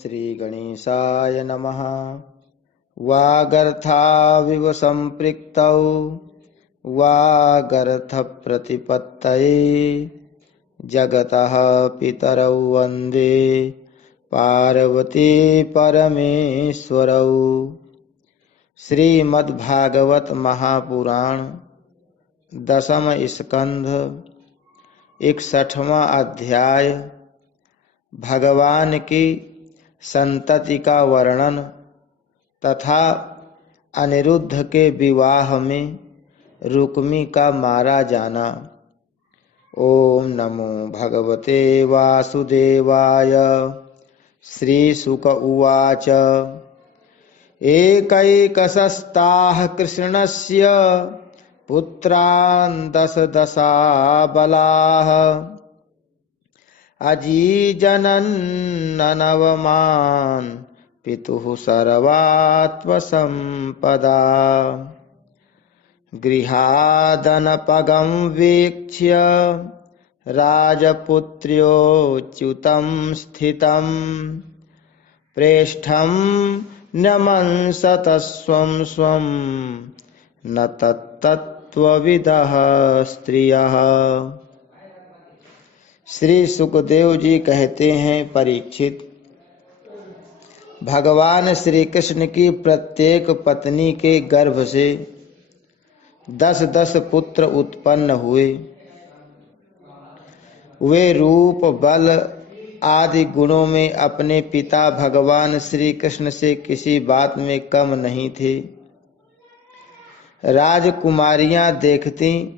श्री गणेशाय नमः। वागर्थाविव संपृक्तौ वागर्थ प्रतिपत्तये जगतः पितरौ वन्दे पार्वती परमेश्वरौ। श्रीमद्भागवत महापुराण दशम स्कंध 61वां अध्याय भगवान की संतति का वर्णन तथा अनिरुद्ध के विवाह में रुक्मी का मारा जाना। ओम नमो भगवते वासुदेवाय। श्रीशुक उवाच एकैकशस्ताः कृष्णस्य पुत्रान् दशदशाबलाः अजीजनन्ननवमान् पितुः सर्वात्मसम्पदा। गृहादनपगं वीक्ष्य राजपुत्र्योच्युतं स्थितं प्रेष्ठं न्यमंसत स्वं स्वं न तत्तत्त्वविदः स्त्रियः। श्री सुखदेव जी कहते हैं, परीक्षित, भगवान श्री कृष्ण की प्रत्येक पत्नी के गर्भ से 10-10 पुत्र उत्पन्न हुए। वे रूप, बल आदि गुणों में अपने पिता भगवान श्री कृष्ण से किसी बात में कम नहीं थे। राजकुमारियां देखती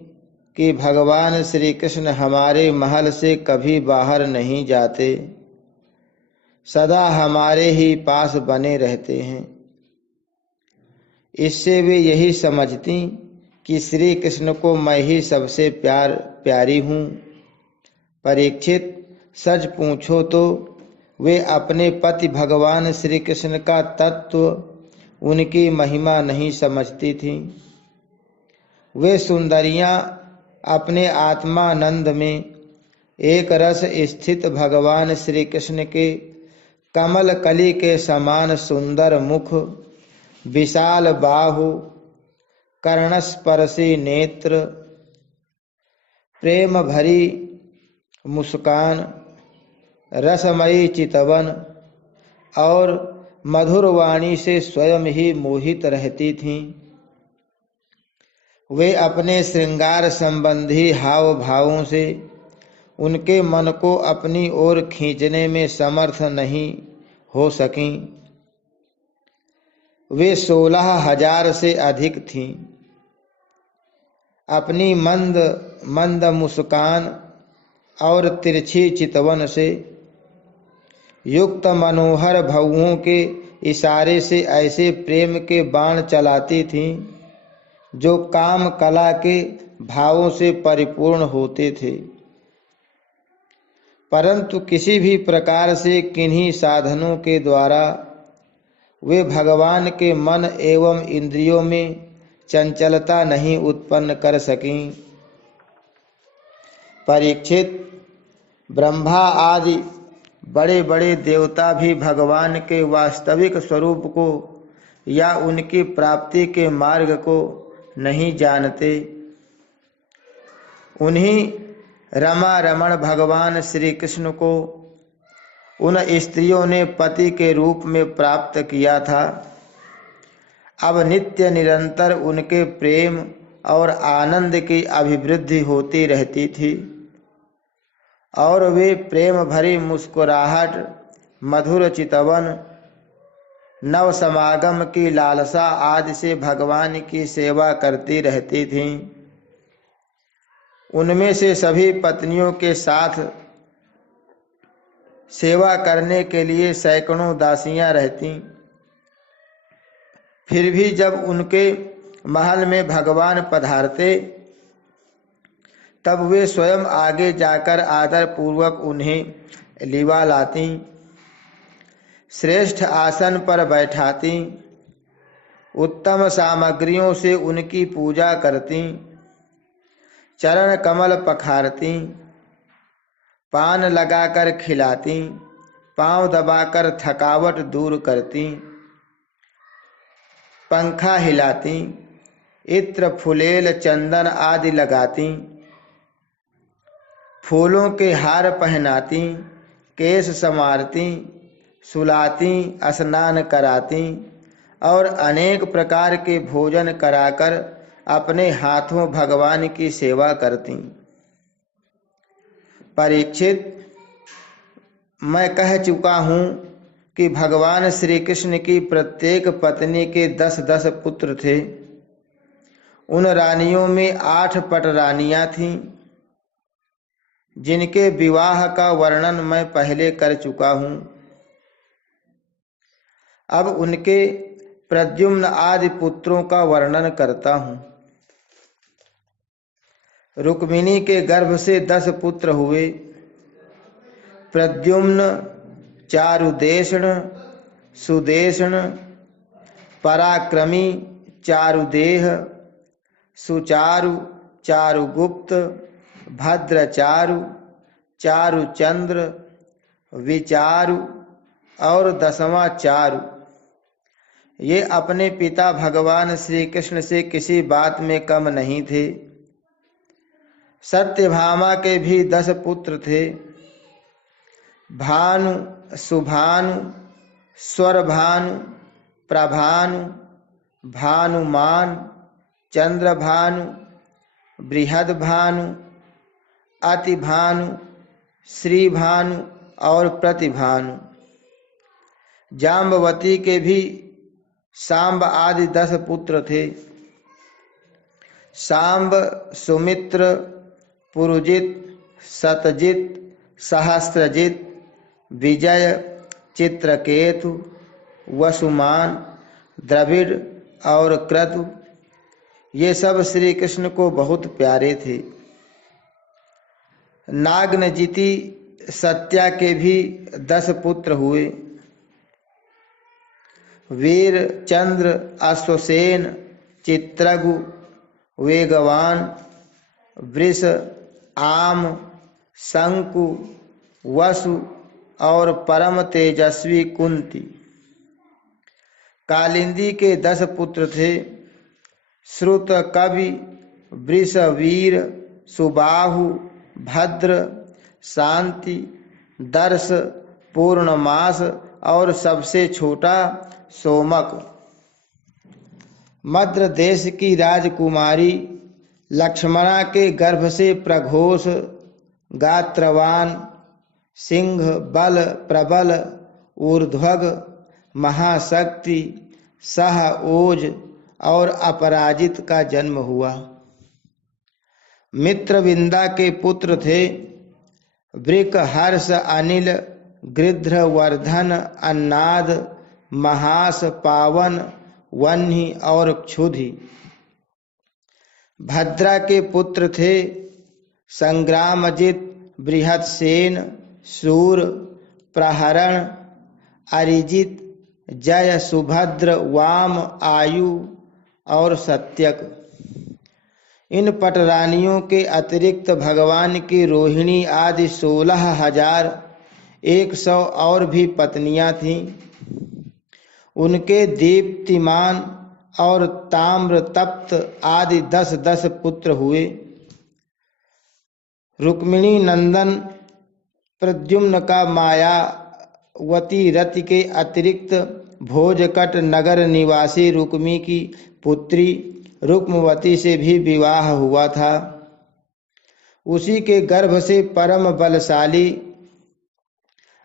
कि भगवान श्री कृष्ण हमारे महल से कभी बाहर नहीं जाते, सदा हमारे ही पास बने रहते हैं। इससे वे यही समझती कि श्री कृष्ण को मैं ही सबसे प्यारी हूँ। परीक्षित, सच पूछो तो वे अपने पति भगवान श्री कृष्ण का तत्व, उनकी महिमा नहीं समझती थीं। वे सुंदरियां अपने आत्मानंद में एक रस स्थित भगवान श्री कृष्ण के कमल कली के समान सुंदर मुख, विशाल बाहु, कर्णस्पर्शी नेत्र, प्रेम भरी मुस्कान, रसमयी चितवन और मधुर वाणी से स्वयं ही मोहित रहती थीं। वे अपने श्रृंगार संबंधी हाव भावों से उनके मन को अपनी ओर खींचने में समर्थ नहीं हो सकीं। वे 16,000 से अधिक थीं। अपनी मंद मंद मुस्कान और तिरछी चितवन से युक्त मनोहर भौहों के इशारे से ऐसे प्रेम के बाण चलाती थीं जो काम कला के भावों से परिपूर्ण होते थे। परंतु किसी भी प्रकार से किन्हीं साधनों के द्वारा वे भगवान के मन एवं इंद्रियों में चंचलता नहीं उत्पन्न कर सकीं। परीक्षित, ब्रह्मा आदि बड़े बड़े देवता भी भगवान के वास्तविक स्वरूप को या उनकी प्राप्ति के मार्ग को नहीं जानते। उन्हीं रमा रमण भगवान श्री कृष्ण को उन स्त्रियों ने पति के रूप में प्राप्त किया था। अब नित्य निरंतर उनके प्रेम और आनंद की अभिवृद्धि होती रहती थी और वे प्रेम भरी मुस्कुराहट, मधुर चितवन, नव समागम की लालसा आदि से भगवान की सेवा करती रहती थीं। उनमें से सभी पत्नियों के साथ सेवा करने के लिए सैकड़ों दासियां रहतीं। फिर भी जब उनके महल में भगवान पधारते तब वे स्वयं आगे जाकर आदर पूर्वक उन्हें लिवा लाती, श्रेष्ठ आसन पर बैठाती, उत्तम सामग्रियों से उनकी पूजा करती, चरण कमल पखारती, पान लगाकर खिलाती, पांव दबाकर थकावट दूर करती, पंखा हिलाती, इत्र फुलेल चंदन आदि लगाती, फूलों के हार पहनाती, केश संवारती, सुलाती, स्नान कराती और अनेक प्रकार के भोजन कराकर अपने हाथों भगवान की सेवा करती। परीक्षित, मैं कह चुका हूँ कि भगवान श्री कृष्ण की प्रत्येक पत्नी के 10-10 पुत्र थे। उन रानियों में 8 पटरानियां थीं, जिनके विवाह का वर्णन मैं पहले कर चुका हूँ। अब उनके प्रद्युम्न आदि पुत्रों का वर्णन करता हूँ। रुक्मिणी के गर्भ से 10 पुत्र हुए। प्रद्युम्न, चारुदेषण, सुदेषण, पराक्रमी, चारुदेह, सुचारु, चारुगुप्त, भद्रचारु, चारुचंद्र, विचारु और 10वां चारु। ये अपने पिता भगवान श्री कृष्ण से किसी बात में कम नहीं थे। सत्यभामा के भी 10 पुत्र थे। भानु, सुभानु, स्वरभानु, प्रभानु, भानुमान, चंद्रभानु, बृहदभानु, अतिभानु, श्रीभानु और प्रतिभानु। जाम्बवती के भी सांब आदि 10 पुत्र थे। सांब, सुमित्र, पुरुजित, सतजित, सहस्त्रजित, विजय, चित्रकेतु, वसुमान, द्रविड़ और क्रतु, ये सब श्री कृष्ण को बहुत प्यारे थे। नागनजिति सत्या के भी 10 पुत्र हुए। वीर, चंद्र, अश्वसेन, चित्रगु, वेगवान, वृष, आम, शंकु, वसु और परम तेजस्वी कुंती। कालिंदी के 10 पुत्र थे। श्रुत, कवि, वृषवीर, सुबाहु, भद्र, शांति, दर्श, पूर्णमास और सबसे छोटा सोमक। मद्र देश की राजकुमारी लक्ष्मणा के गर्भ से प्रघोष, गात्रवान, सिंह, बल, प्रबल, ऊर्ध्वग, महाशक्ति, सह, ओज और अपराजित का जन्म हुआ। मित्रविंदा के पुत्र थे वृक, हर्ष, अनिल, गृध्र, वर्धन, अन्नाद, महास, पावन, वह्नि और क्षुधि। भद्रा के पुत्र थे संग्रामजित, बृहत्सेन, शूर, प्रहरण, अरिजित, जय, सुभद्र, वाम, आयु और सत्यक। इन पटरानियों के अतिरिक्त भगवान की रोहिणी आदि 16,100 और भी पत्नियां थीं। उनके दीप्तिमान और ताम्र तप्त आदि 10-10 पुत्र हुए। रुक्मिणी नंदन प्रद्युम्न का मायावती रति के अतिरिक्त भोजकट नगर निवासी रुक्मी की पुत्री रुक्मवती से भी विवाह हुआ था। उसी के गर्भ से परम बलशाली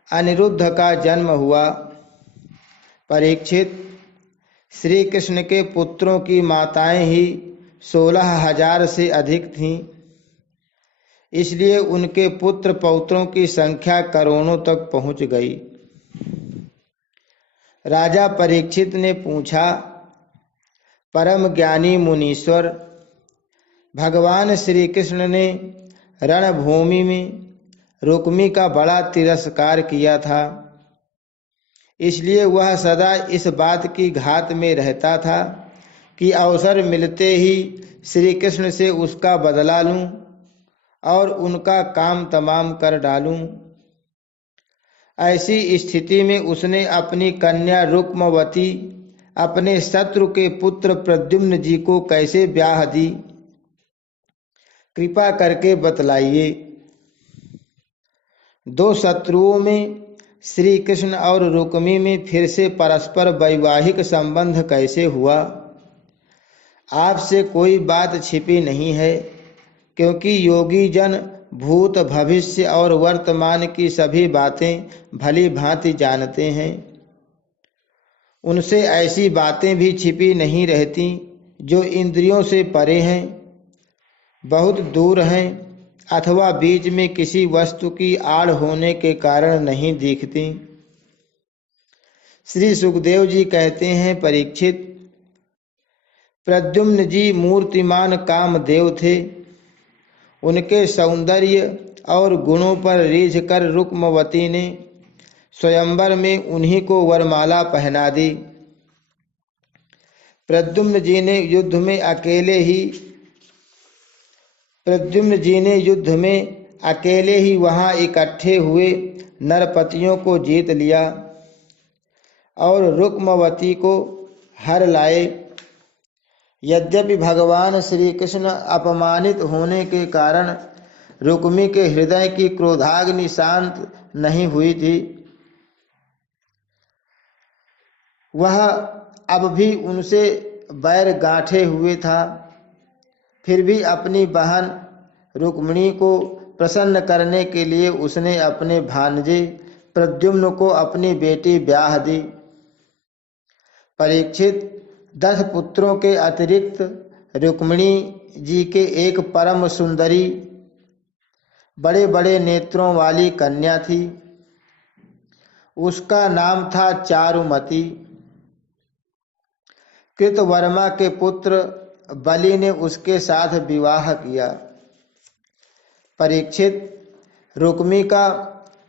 अनिरुद्ध का जन्म हुआ। परीक्षित, श्री कृष्ण के पुत्रों की माताएं ही 16,000 से अधिक थीं। इसलिए उनके पुत्र पौत्रों की संख्या करोड़ों तक पहुंच गई। राजा परीक्षित ने पूछा, परम ज्ञानी मुनीश्वर, भगवान श्री कृष्ण ने रणभूमि में रुक्मी का बड़ा तिरस्कार किया था, इसलिए वह सदा इस बात की घात में रहता था कि अवसर मिलते ही श्री कृष्ण से उसका बदला लूं और उनका काम तमाम कर डालूं। ऐसी स्थिति में उसने अपनी कन्या रुक्मवती अपने शत्रु के पुत्र प्रद्युम्न जी को कैसे ब्याह दी, कृपा करके बतलाइए। दो शत्रुओं में श्री कृष्ण और रुक्मी में फिर से परस्पर वैवाहिक संबंध कैसे हुआ? आपसे कोई बात छिपी नहीं है, क्योंकि योगी जन भूत भविष्य और वर्तमान की सभी बातें भली भांति जानते हैं। उनसे ऐसी बातें भी छिपी नहीं रहती जो इंद्रियों से परे हैं, बहुत दूर हैं, अथवा बीच में किसी वस्तु की आड़ होने के कारण नहीं दिखती। श्री सुखदेव जी कहते हैं, परीक्षित, प्रद्युम्न जी मूर्तिमान कामदेव थे। उनके सौंदर्य और गुणों पर रीझ कर रुक्मवती ने स्वयंवर में उन्हीं को वरमाला पहना दी। प्रद्युम्न जी ने युद्ध में अकेले ही वहां इकट्ठे हुए नरपतियों को जीत लिया और रुक्मवती को हर लाए। यद्यपि भगवान श्री कृष्ण अपमानित होने के कारण रुक्मी के हृदय की क्रोधाग्नि शांत नहीं हुई थी, वह अब भी उनसे बैर गांठे हुए था। फिर भी अपनी बहन रुक्मिणी को प्रसन्न करने के लिए उसने अपने भांजे प्रद्युम्न को अपनी बेटी ब्याह दी। परीक्षित, 10 पुत्रों के अतिरिक्त रुक्मिणी जी के एक परम सुंदरी बड़े बड़े नेत्रों वाली कन्या थी। उसका नाम था चारुमती। कृतवर्मा के पुत्र बलि ने उसके साथ विवाह किया। परीक्षित, रुक्मी का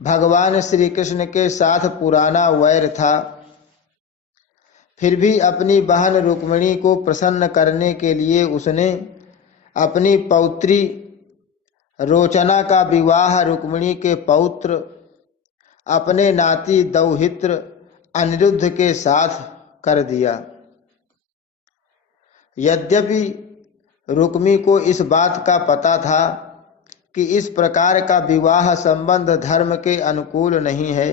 भगवान श्री कृष्ण के साथ पुराना वैर था। फिर भी अपनी बहन रुक्मिणी को प्रसन्न करने के लिए उसने अपनी पौत्री रोचना का विवाह रुक्मिणी के पौत्र अपने नाती दौहित्र अनिरुद्ध के साथ कर दिया। यद्यपि रुक्मी को इस बात का पता था कि इस प्रकार का विवाह संबंध धर्म के अनुकूल नहीं है,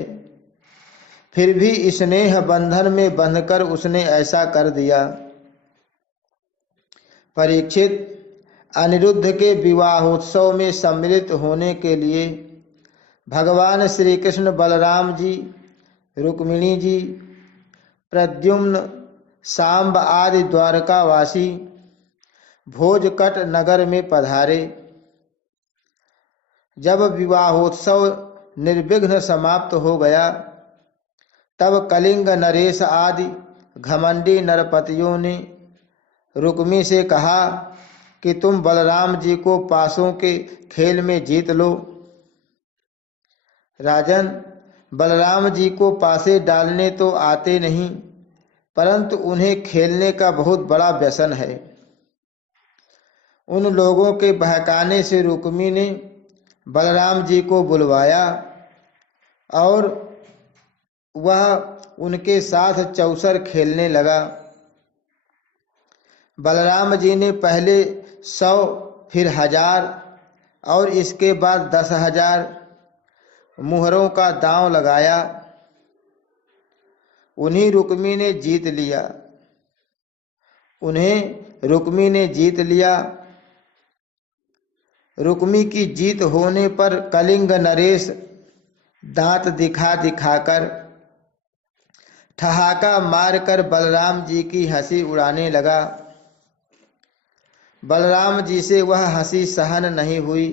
फिर भी स्नेह बंधन में बंधकर उसने ऐसा कर दिया। परीक्षित, अनिरुद्ध के विवाहोत्सव में सम्मिलित होने के लिए भगवान श्री कृष्ण बलराम जी, रुक्मिणी जी, प्रद्युम्न, सांब आदि द्वारकावासी भोजकट नगर में पधारे। जब विवाहोत्सव निर्विघ्न समाप्त हो गया, तब कलिंग नरेश आदि घमंडी नरपतियों ने रुक्मी से कहा कि तुम बलराम जी को पासों के खेल में जीत लो। राजन, बलराम जी को पासे डालने तो आते नहीं, परंतु उन्हें खेलने का बहुत बड़ा व्यसन है। उन लोगों के बहकाने से रुक्मी ने बलराम जी को बुलवाया और वह उनके साथ चौसर खेलने लगा। बलराम जी ने पहले 100, फिर 1000 और इसके बाद 10,000 मुहरों का दांव लगाया। उन्हें रुक्मी ने जीत लिया। रुक्मी की जीत होने पर कलिंग नरेश दांत दिखाकर ठहाका मारकर बलराम जी की हंसी उड़ाने लगा। बलराम जी से वह हंसी सहन नहीं हुई,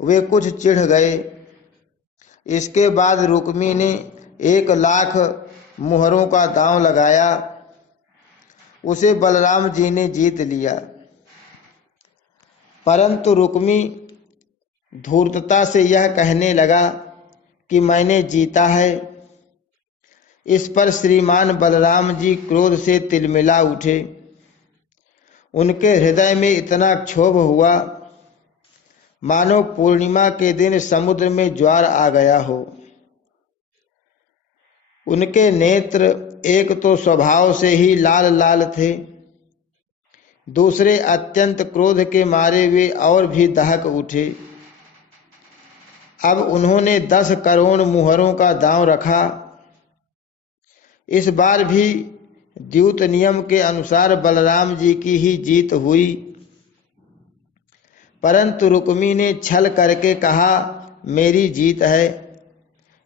वे कुछ चिढ़ गए। इसके बाद रुक्मी ने 1,00,000 मुहरों का दांव लगाया। उसे बलराम जी ने जीत लिया, परंतु रुक्मी धूर्तता से यह कहने लगा कि मैंने जीता है। इस पर श्रीमान बलराम जी क्रोध से तिलमिला उठे। उनके हृदय में इतना क्षोभ हुआ मानो पूर्णिमा के दिन समुद्र में ज्वार आ गया हो। उनके नेत्र एक तो स्वभाव से ही लाल लाल थे, दूसरे अत्यंत क्रोध के मारे वे और भी दहक उठे। अब उन्होंने 10 करोड़ मुहरों का दांव रखा। इस बार भी द्यूत नियम के अनुसार बलराम जी की ही जीत हुई, परंतु रुक्मी ने छल करके कहा, मेरी जीत है।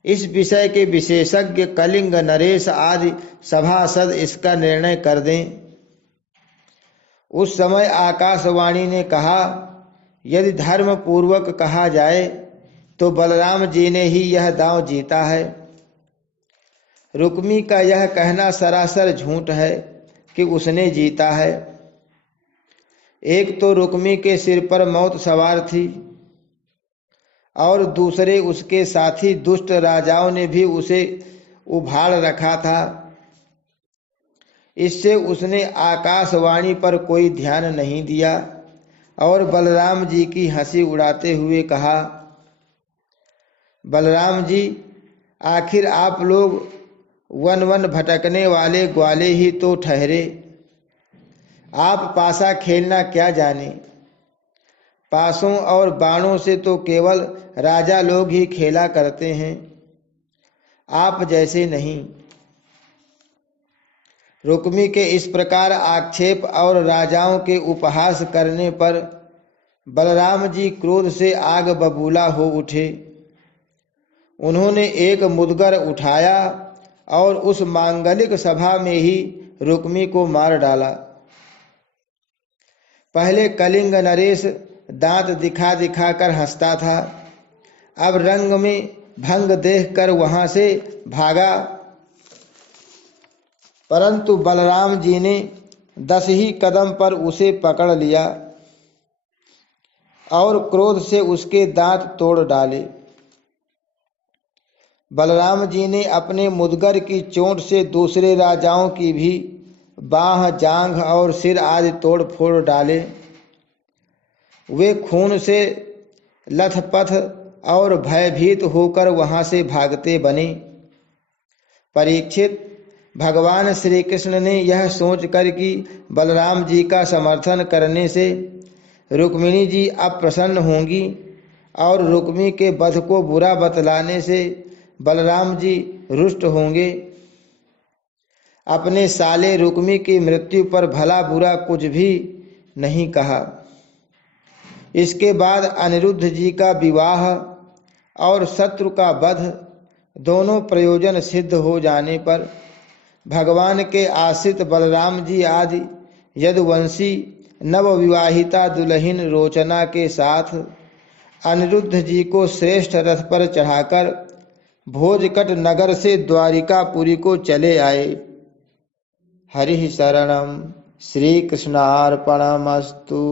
इस विषय के विशेषज्ञ कलिंग, नरेश आदि सभासद इसका निर्णय कर दें। उस समय आकाशवाणी ने कहा, यदि धर्म पूर्वक कहा जाए तो बलराम जी ने ही यह दांव जीता है। रुक्मी का यह कहना सरासर झूठ है कि उसने जीता है। एक तो रुक्मी के सिर पर मौत सवार थी और दूसरे उसके साथी दुष्ट राजाओं ने भी उसे उभाड़ रखा था। इससे उसने आकाशवाणी पर कोई ध्यान नहीं दिया और बलराम जी की हंसी उड़ाते हुए कहा, बलराम जी, आखिर आप लोग वन वन भटकने वाले ग्वाले ही तो ठहरे। आप पासा खेलना क्या जाने। पासों और बाणों से तो केवल राजा लोग ही खेला करते हैं, आप जैसे नहीं। रुक्मी के इस प्रकार आक्षेप और राजाओं के उपहास करने पर बलराम जी क्रोध से आग बबूला हो उठे। उन्होंने एक मुदगर उठाया और उस मांगलिक सभा में ही रुक्मी को मार डाला। पहले कलिंग नरेश दांत दिखा दिखा कर हंसता था, अब रंग में भंग देखकर वहां से भागा, परंतु बलराम जी ने 10 ही कदम पर उसे पकड़ लिया और क्रोध से उसके दांत तोड़ डाले। बलराम जी ने अपने मुदगर की चोट से दूसरे राजाओं की भी बाह, जांघ और सिर आदि तोड़ फोड़ डाले। वे खून से लथपथ और भयभीत होकर वहां से भागते बने। परीक्षित, भगवान श्री कृष्ण ने यह सोचकर कि बलराम जी का समर्थन करने से रुक्मिणी जी अप्रसन्न होंगी और रुक्मी के वध को बुरा बतलाने से बलराम जी रुष्ट होंगे, अपने साले रुक्मी की मृत्यु पर भला बुरा कुछ भी नहीं कहा। इसके बाद अनिरुद्ध जी का विवाह और शत्रु का वध दोनों प्रयोजन सिद्ध हो जाने पर भगवान के आश्रित बलराम जी आदि यदुवंशी नवविवाहिता दुल्हन रोचना के साथ अनिरुद्ध जी को श्रेष्ठ रथ पर चढ़ाकर भोजकट नगर से द्वारिकापुरी को चले आए। हरि शरणम। श्री कृष्णार्पणमस्तु।